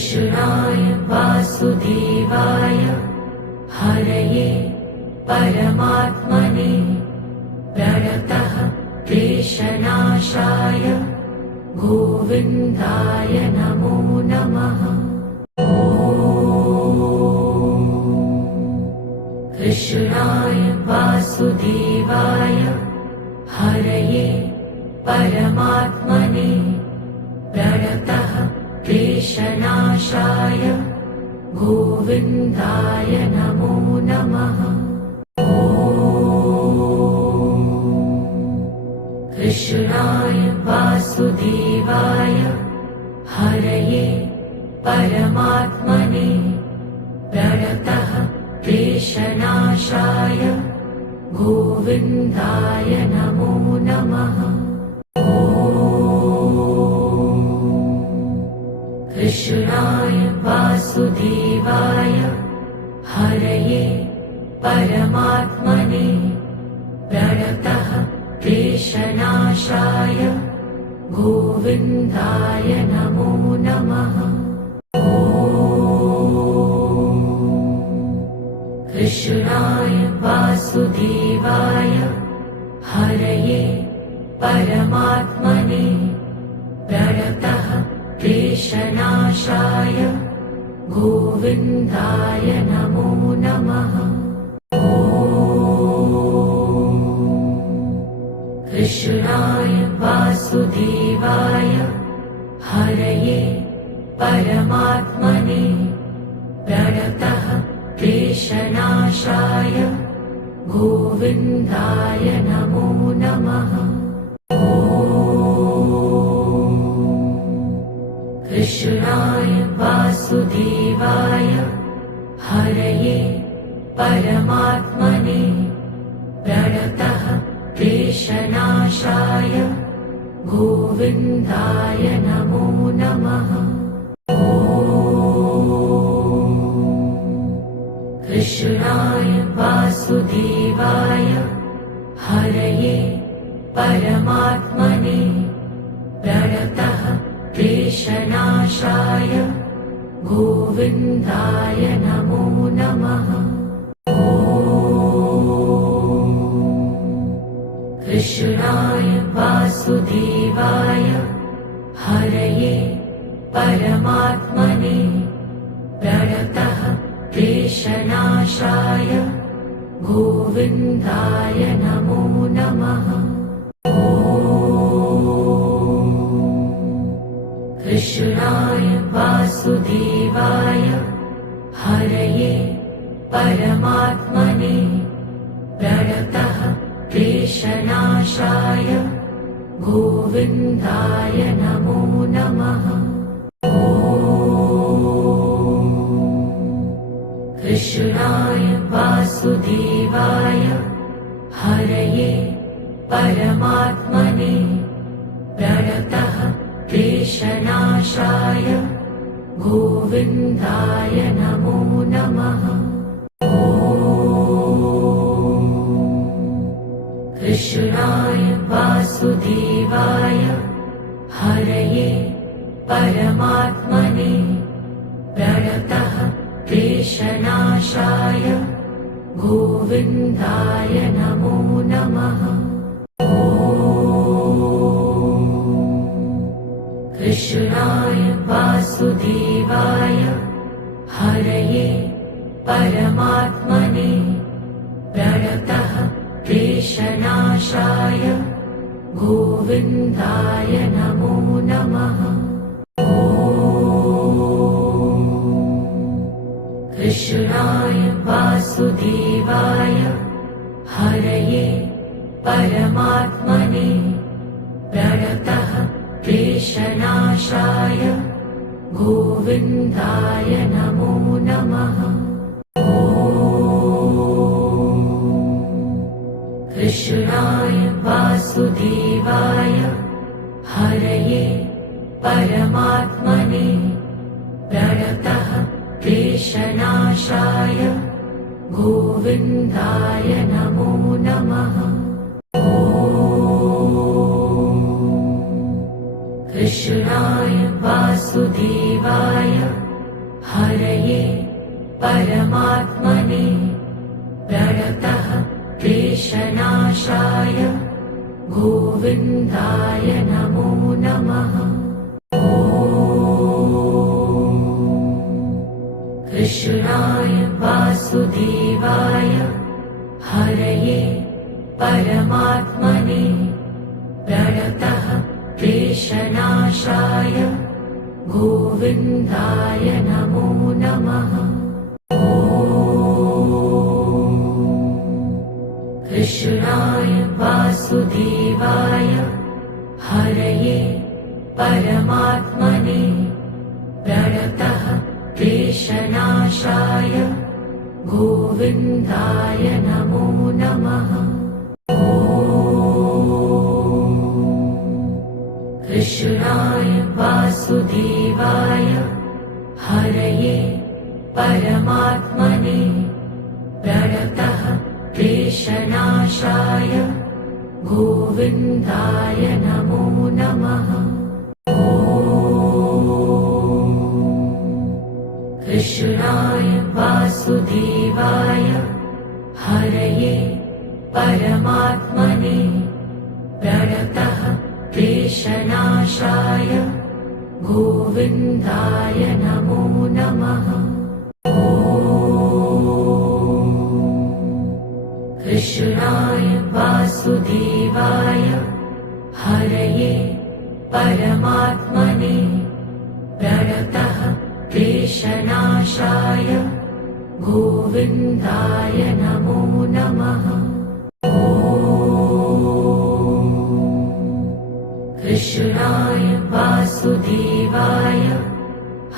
कृष्णाय वासुदेवाय हरये परमात्मने प्रणतः क्लेशनाशाय गोविन्दाय नमो नमः। कृष्णाय वासुदेवाय हरये परमात्मने प्रणतः क्लेशनाशाय गोविन्दाय नमो नमः। कृष्णाय वासुदेवाय हरये परमात्मने प्रणतः क्लेशनाशाय गोविन्दाय नमो नमः। कृष्णाय वासुदेवाय हरये परमात्मने प्रणतः क्लेशनाशाय गोविन्दाय नमो नमः। कृष्णाय वासुदेवाय हरये परमात्मने प्रणतः क्लेशनाशाय गोविन्दाय नमो नमः। कृष्णाय वासुदेवाय हरये परमात्मने प्रणतः क्लेशनाशाय गोविन्दाय नमो नमः। कृष्णाय वासुदेवाय हरये परमात्मने प्रणतः क्लेशनाशाय गोविन्दाय नमो नमः। कृष्णाय वासुदेवाय हरये परमात्मने प्रणतः क्लेशनाशाय गोविन्दाय नमो नमः। कृष्णाय वासुदेवाय हरये परमात्मने प्रणतः क्लेशनाशाय गोविन्दाय नमो नमः। कृष्णाय वासुदेवाय हरये परमात्मने प्रणतः क्लेशनाशाय गोविन्दाय नमो नमः। कृष्णाय वासुदेवाय हरये परमात्मने प्रणतः क्लेशनाशाय गोविन्दाय नमो नमः। कृष्णाय वासुदेवाय हरये परमात्मने प्रणतः क्लेशनाशाय गोविन्दाय नमो नमः। कृष्णाय वासुदेवाय हरये परमात्मने प्रणतः क्लेशनाशाय गोविन्दाय नमो नमः। कृष्णाय वासुदेवाय हरये परमात्मने प्रणतः क्लेशनाशाय गोविन्दाय नमो नमः। कृष्णाय वासुदेवाय हरये परमात्मने प्रणतः क्लेशनाशाय गोविन्दाय नमो नमः। कृष्णाय वासुदेवाय हरये परमात्मने प्रणतः क्लेशनाशाय गोविन्दाय नमो नमः। कृष्णाय वासुदेवाय हरये परमात्मने प्रणतः क्लेशनाशाय गोविन्दाय नमो नमः। कृष्णाय वासुदेवाय हरये परमात्मने प्रणतः क्लेशनाशाय गोविन्दाय नमो नमः। कृष्णाय वासुदेवाय हरये परमात्मने प्रणतः क्लेशनाशाय गोविन्दाय नमो नमः। कृष्णाय वासुदेवाय हरये परमात्मने प्रणतः क्लेशनाशाय गोविन्दाय नमो नमः। कृष्णाय वासुदेवाय हरये परमात्मने प्रणतः क्लेशनाशाय गोविन्दाय नमो नमः। कृष्णाय वासुदेवाय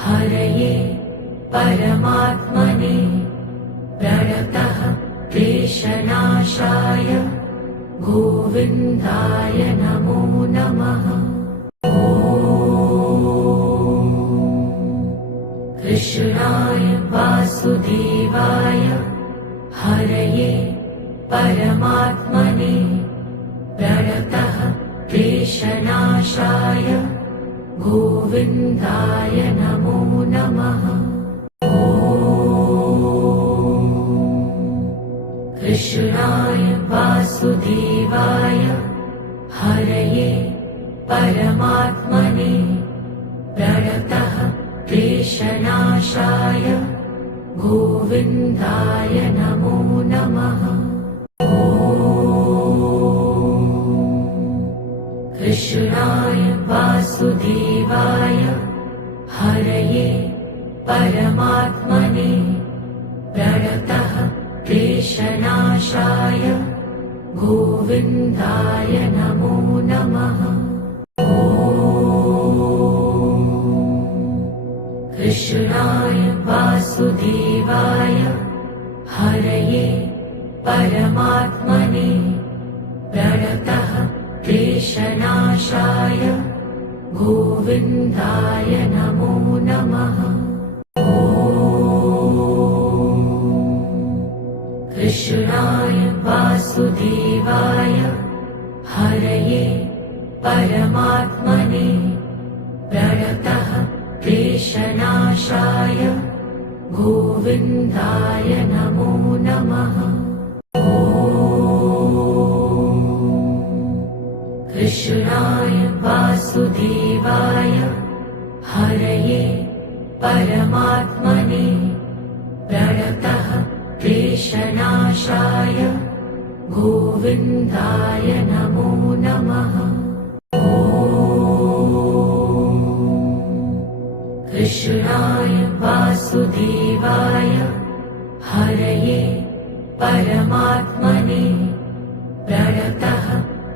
हरये परमात्मने प्रणतः क्लेशनाशाय गोविन्दाय नमो नमः। कृष्णाय वासुदेवाय हरये परमात्मने प्रणतः क्लेशनाशाय गोविन्दाय नमो नमः। कृष्णाय वासुदेवाय हरये परमात्मने प्रणतः क्लेशनाशाय गोविन्दाय नमो नमः। कृष्णाय वासुदेवाय हरये परमात्मने प्रणतः क्लेशनाशाय गोविन्दाय नमो नमः। कृष्णाय वासुदेवाय हरये परमात्मने प्रणतः क्लेशनाशाय गोविन्दाय नमो नमः। कृष्णाय वासुदेवाय हरये परमात्मने प्रणतः क्लेशनाशाय गोविन्दाय नमो नमः। कृष्णाय वासुदेवाय हरये परमात्मने प्रणतः क्लेशनाशाय गोविन्दाय नमो नमः। कृष्णाय वासुदेवाय हरये परमात्मने प्रणतः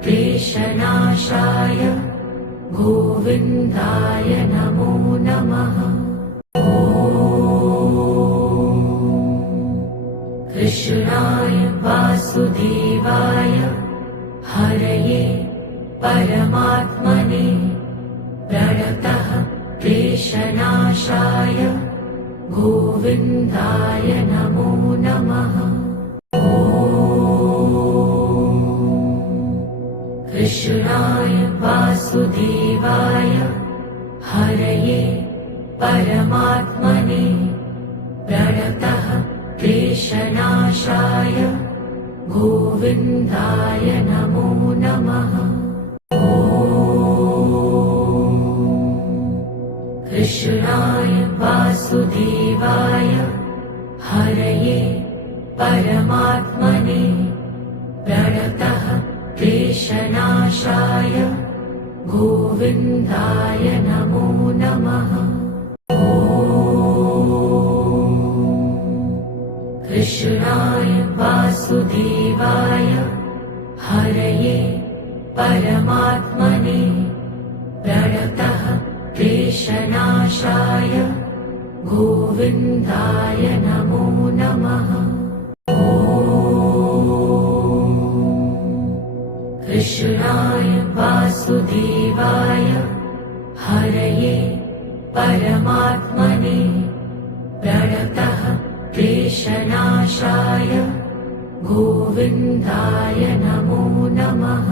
क्लेशनाशाय गोविन्दाय नमो नमः। कृष्णाय वासुदेवाय हरये परमात्मने प्रणतः क्लेशनाशाय गोविन्दाय नमो नमः। कृष्णाय वासुदेवाय हरये परमात्मने प्रणतः क्लेशनाशाय गोविन्दाय नमो नमः। कृष्णाय वासुदेवाय हरये परमात्मने प्रणतः क्लेशनाशाय गोविन्दाय नमो नमः। कृष्णाय वासुदेवाय हरये परमात्मने प्रणतः क्लेशनाशाय गोविन्दाय नमो नमः। कृष्णाय वासुदेवाय हरये परमात्मने प्रणतः क्लेशनाशाय गोविन्दाय नमो नमः।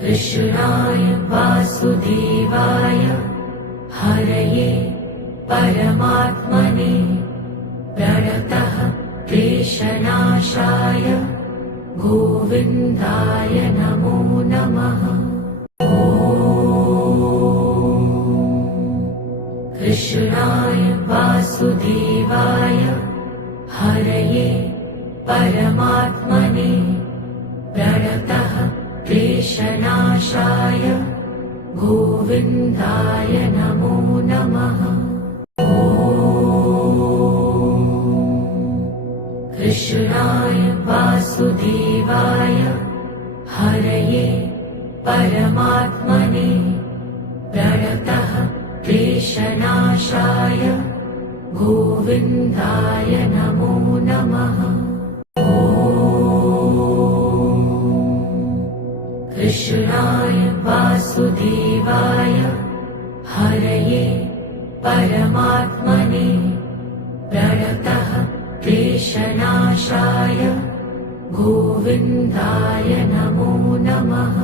कृष्णाय वासुदेवाय हरये परमात्मने प्रणतः क्लेशनाशाय गोविन्दाय नमो नमः। कृष्णाय वासुदेवाय हरये परमात्मने प्रणतः क्लेशनाशाय गोविन्दाय नमो नमः। कृष्णाय वासुदेवाय हरये परमात्मने प्रणतः क्लेशनाशाय गोविन्दाय नमो नमः। कृष्णाय वासुदेवाय हरये परमात्मने प्रणतः क्लेशनाशाय गोविन्दाय नमो नमः।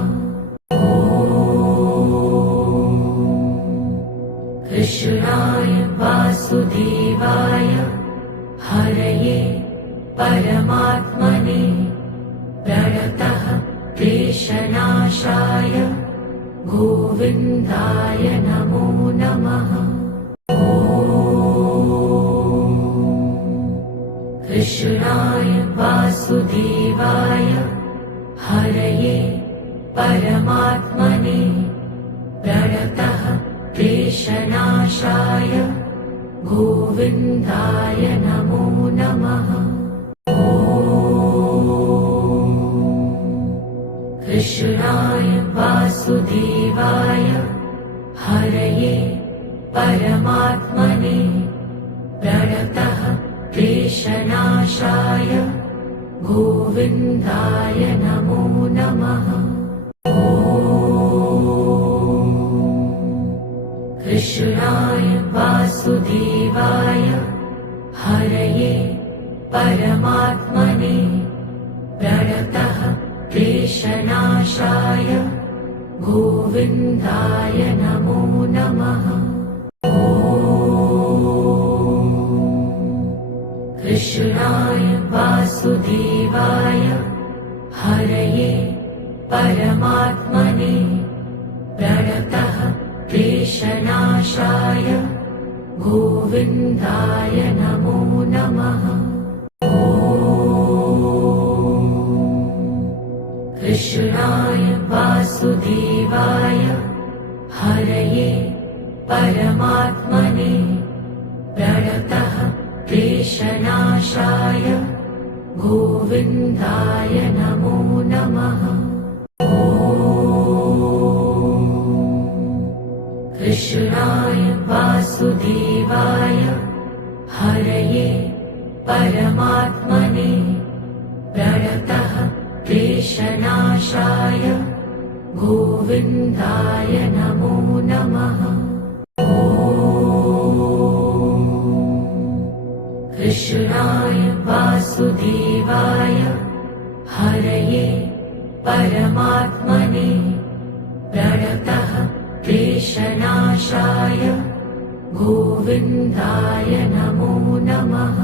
कृष्णाय वासुदेवाय हरये परमात्मने प्रणतः क्लेशनाशाय गोविन्दाय नमो नमः। कृष्णाय वासुदेवाय हरये परमात्मने प्रणतः क्लेशनाशाय गोविन्दाय नमो नमः। कृष्णाय वासुदेवाय हरये परमात्मने प्रणतः क्लेशनाशाय गोविन्दाय नमो नमः। कृष्णाय वासुदेवाय हरये परमात्मने प्रणतः क्लेशनाशाय गोविन्दाय नमो नमः। कृष्णाय वासुदेवाय हरये परमात्मने प्रणतः क्लेशनाशाय गोविन्दाय नमो नमः। कृष्णाय वासुदेवाय हरये परमात्मने प्रणतः क्लेशनाशाय गोविन्दाय नमो नमः। कृष्णाय वासुदेवाय हरये परमात्मने प्रणतः क्लेशनाशाय गोविन्दाय नमो नमः। कृष्णाय वासुदेवाय हरये परमात्मने प्रणतः क्लेशनाशाय गोविन्दाय नमो नमः।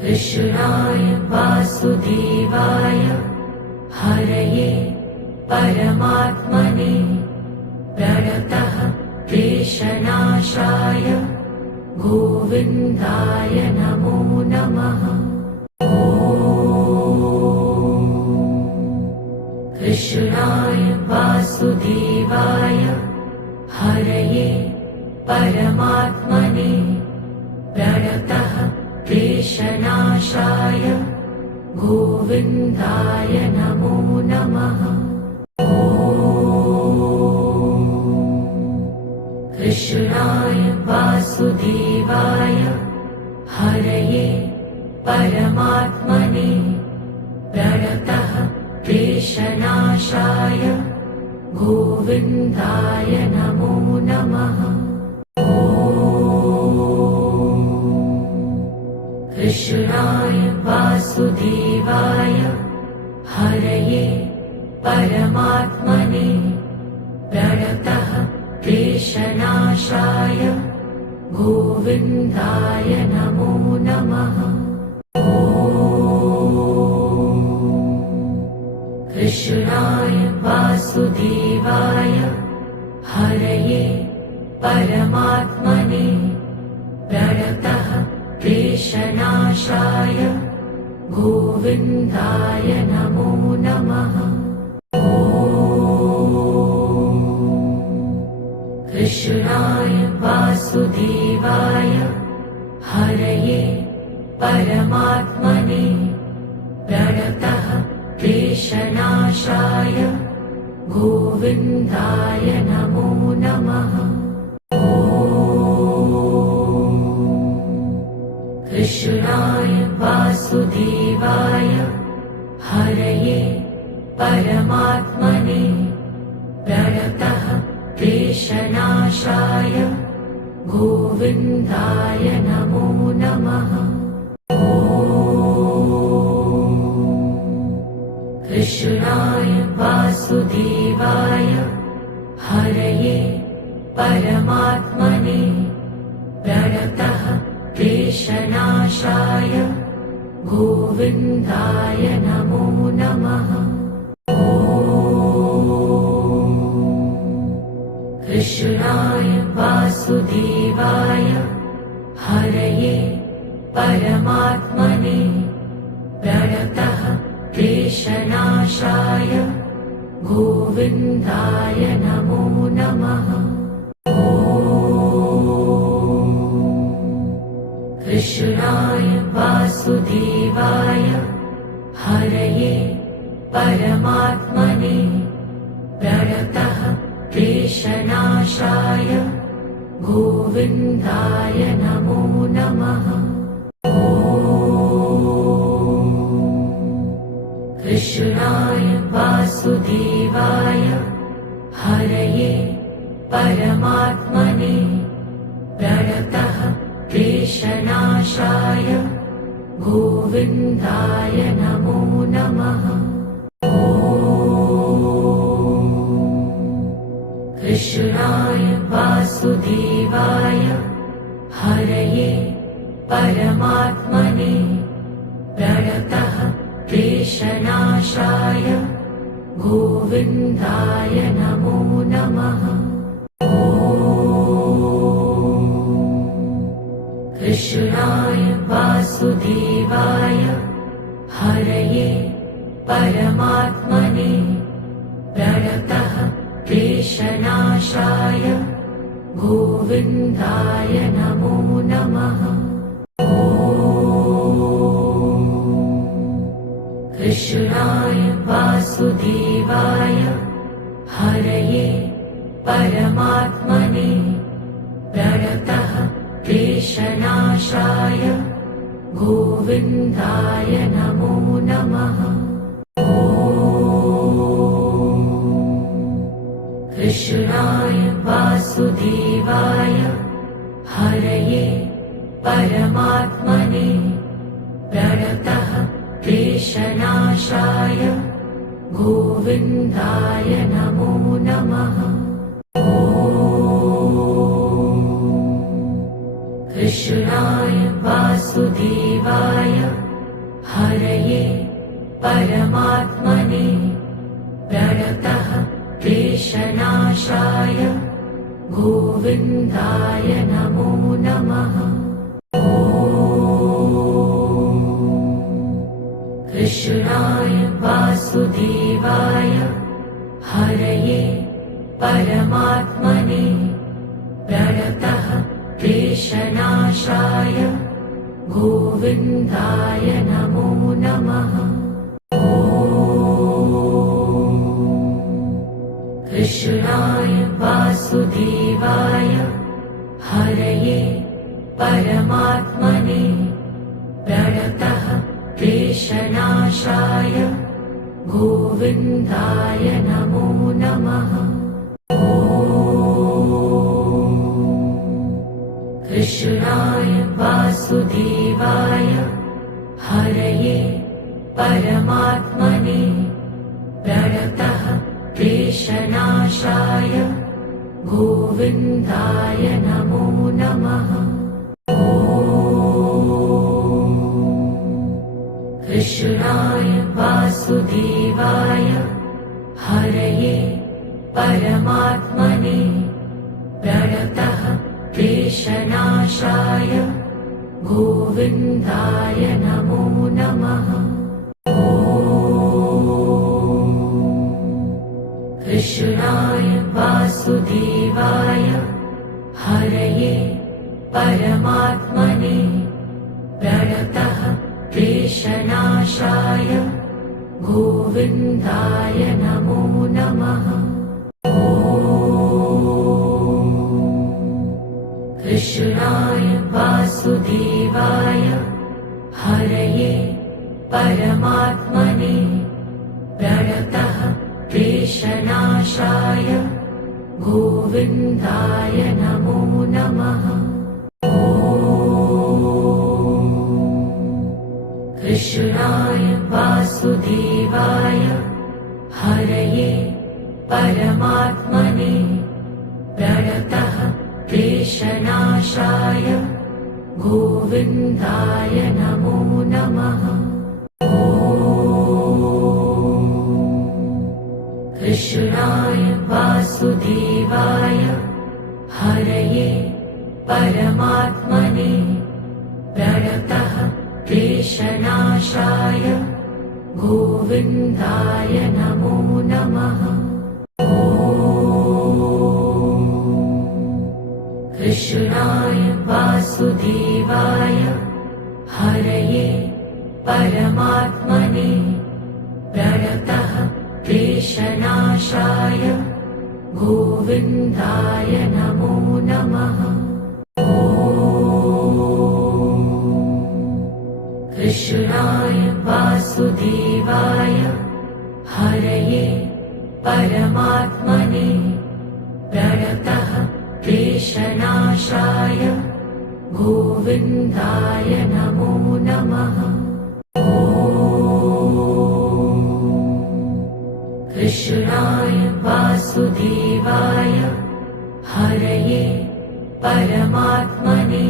कृष्णाय वासुदेवाय हरये परमात्मने प्रणतः क्लेशनाशाय गोविन्दाय नमो नमः। कृष्णाय वासुदेवाय हरये परमात्मने प्रणतः क्लेशनाशाय गोविन्दाय नमो नमः। कृष्णाय वासुदेवाय हरये परमात्मने प्रणतः क्लेशनाशाय गोविन्दाय नमो नमः। कृष्णाय वासुदेवाय हरये परमात्मने प्रणतः क्लेशनाशाय गोविन्दाय नमो नमः। कृष्णाय वासुदेवाय हरये परमात्मने प्रणतः क्लेशनाशाय गोविन्दाय नमो नमः। कृष्णाय वासुदेवाय हरये परमात्मने प्रणतः क्लेशनाशाय गोविन्दाय नमो नमः। कृष्णाय वासुदेवाय हरये परमात्मने प्रणतः क्लेशनाशाय गोविन्दाय नमो नमः। कृष्णाय वासुदेवाय हरये परमात्मने प्रणतः क्लेशनाशाय गोविन्दाय नमो नमः। कृष्णाय वासुदेवाय हरये परमात्मने प्रणतः क्लेशनाशाय गोविन्दाय नमो नमः। कृष्णाय वासुदेवाय हरये परमात्मने प्रणतः क्लेशनाशाय गोविन्दाय नमो नमः। कृष्णाय वासुदेवाय हरये परमात्मने प्रणतः क्लेशनाशाय गोविन्दाय नमो नमः। कृष्णाय वासुदेवाय हरये परमात्मने प्रणतः क्लेशनाशाय गोविन्दाय नमो नमः। कृष्णाय वासुदेवाय हरये परमात्मने प्रणतः क्लेशनाशाय गोविन्दाय नमो नमः। कृष्णाय वासुदेवाय हरये परमात्मने प्रणतः क्लेशनाशाय गोविन्दाय नमो नमः। कृष्णाय वासुदेवाय हरये परमात्मने प्रणतः क्लेशनाशाय गोविन्दाय नमो नमः। कृष्णाय वासुदेवाय हरये परमात्मने प्रणतः क्लेशनाशाय गोविन्दाय नमो नमः। कृष्णाय वासुदेवाय हरये परमात्मने प्रणतः क्लेशनाशाय गोविन्दाय नमो नमः। कृष्णाय वासुदेवाय हरये परमात्मने प्रणतः क्लेशनाशाय गोविन्दाय नमो नमः। कृष्णाय वासुदेवाय हरये परमात्मने प्रणतः क्लेशनाशाय गोविन्दाय नमो नमः। कृष्णाय वासुदेवाय हरये परमात्मने प्रणतः क्लेशनाशाय गोविन्दाय नमो नमः। कृष्णाय वासुदेवाय हरये परमात्मने प्रणतः क्लेशनाशाय गोविन्दाय नमो नमः। कृष्णाय वासुदेवाय हरये परमात्मने प्रणतः क्लेशनाशाय गोविन्दाय नमो नमः। कृष्णाय वासुदेवाय हरये परमात्मने प्रणतः क्लेशनाशाय गोविन्दाय नमो नमः। कृष्णाय वासुदेवाय हरये परमात्मने प्रणतः क्लेशनाशाय गोविन्दाय नमो नमः। कृष्णाय वासुदेवाय हरये परमात्मने प्रणतः क्लेशनाशाय गोविन्दाय नमो नमः। कृष्णाय वासुदेवाय हरये परमात्मने प्रणतः क्लेशनाशाय गोविन्दाय नमो नमः। कृष्णाय वासुदेवाय हरये परमात्मने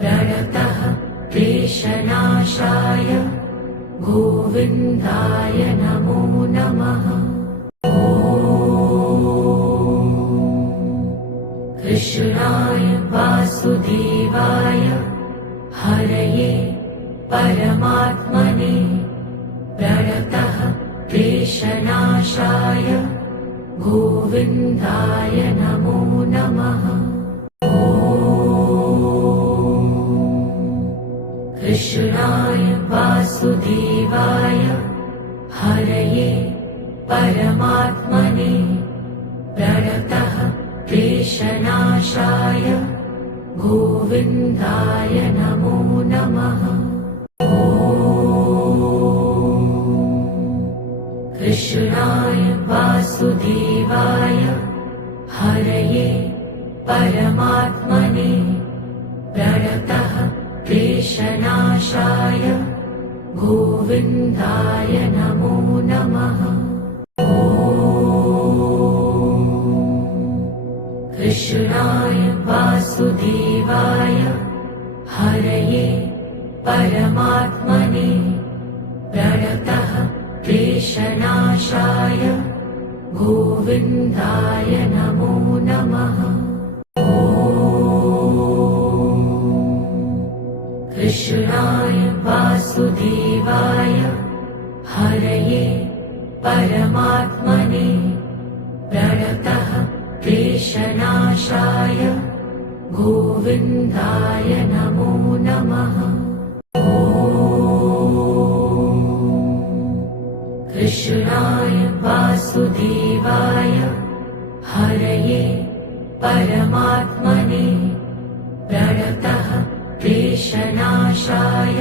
प्रणतः क्लेशनाशाय गोविन्दाय नमो नमः। कृष्णाय वासुदेवाय हरये परमात्मने प्रणतः क्लेशनाशाय गोविन्दाय नमो नमः। कृष्णाय वासुदेवाय हरये परमात्मने प्रणतः क्लेशनाशाय गोविन्दाय नमो नमः। कृष्णाय वासुदेवाय हरये परमात्मने प्रणतः क्लेशनाशाय गोविन्दाय गोविन्दाय नमो नमः। कृष्णाय वासुदेवाय हरये परमात्मने प्रणतः क्लेशनाशाय गोविन्दाय नमो नमः। कृष्णाय वासुदेवाय हरये परमात्मने प्रणतः क्लेशनाशाय गोविन्दाय नमो नमः। कृष्णाय वासुदेवाय हरये परमात्मने प्रणतः क्लेशनाशाय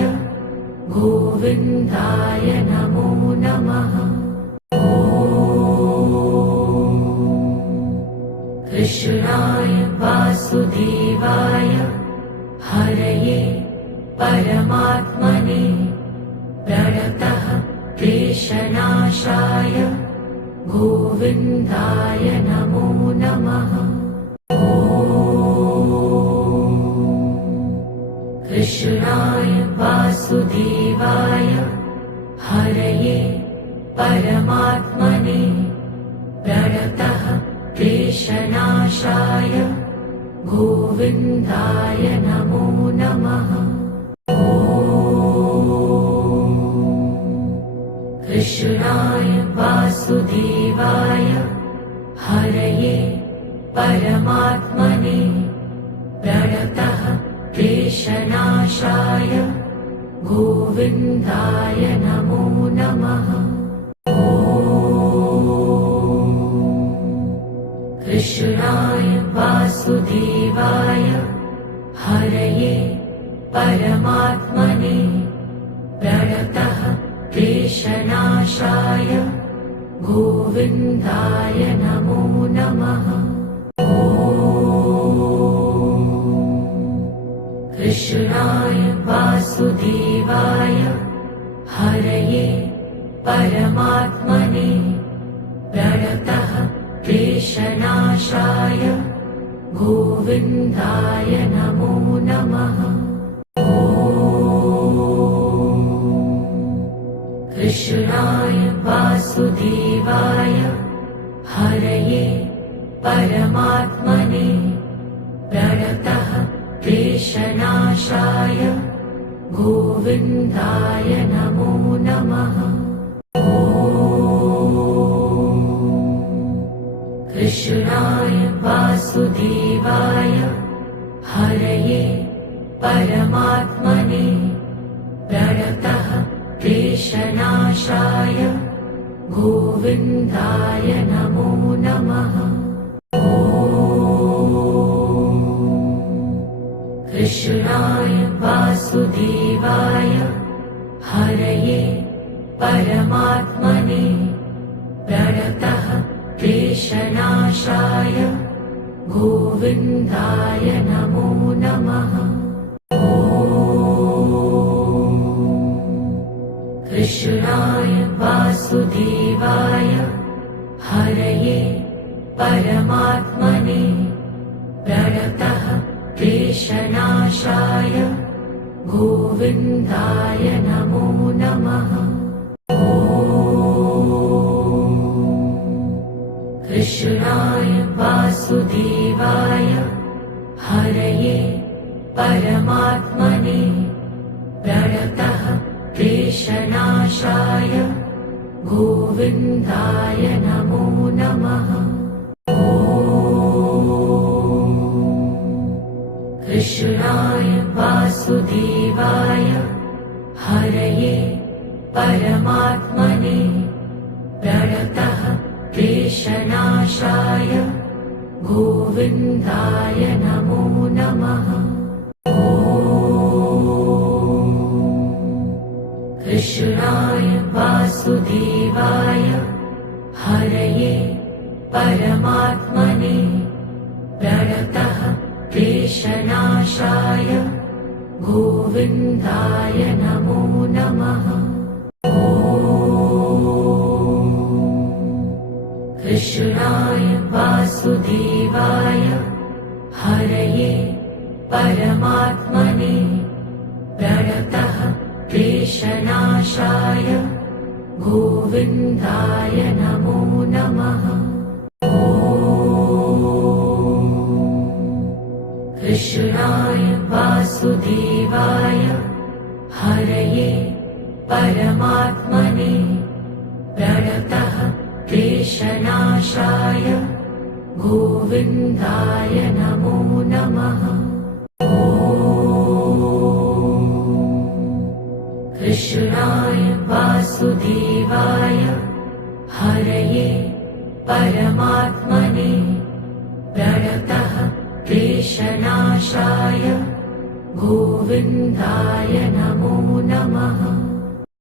गोविन्दाय नमो नमः। कृष्णाय वासुदेवाय हरये परमात्मने प्रणतः क्लेशनाशाय गोविन्दाय नमो नमः। कृष्णाय वासुदेवाय हरये परमात्मने प्रणतः क्लेशनाशाय गोविन्दाय नमो नमः। कृष्णाय वासुदेवाय हरये परमात्मने प्रणतः क्लेशनाशाय गोविन्दाय नमो नमः। कृष्णाय वासुदेवाय हरये परमात्मने प्रणतः क्लेशनाशाय गोविन्दाय नमो नमः। कृष्णाय वासुदेवाय हरये परमात्मने प्रणतः क्लेशनाशाय गोविन्दाय नमो नमः। कृष्णाय वासुदेवाय हरये परमात्मने प्रणतः क्लेशनाशाय गोविन्दाय नमो नमः। कृष्णाय वासुदेवाय हरये परमात्मने प्रणतः क्लेशनाशाय गोविन्दाय नमो नमः। कृष्णाय वासुदेवाय हरये परमात्मने प्रणतः क्लेशनाशाय गोविन्दाय नमो नमः। कृष्णाय वासुदेवाय हरये परमात्मने प्रणतः क्लेशनाशाय गोविन्दाय नमो नमः। कृष्णाय वासुदेवाय हरये परमात्मने प्रणतः क्लेशनाशाय गोविन्दाय नमो नमः। कृष्णाय वासुदेवाय हरये परमात्मने प्रणतः क्लेशनाशाय गोविन्दाय नमो नमः। कृष्णाय वासुदेवाय हरये परमात्मने प्रणतः क्लेशनाशाय गोविन्दाय नमो नमः। क्लेशनाशाय गोविन्दाय नमो नमः। कृष्णाय वासुदेवाय हरये परमात्मने प्रणतः क्लेशनाशाय गोविन्दाय नमो नमः। कृष्णाय वासुदेवाय हरये परमात्मने प्रणतः क्लेशनाशाय गोविन्दाय नमो नमः।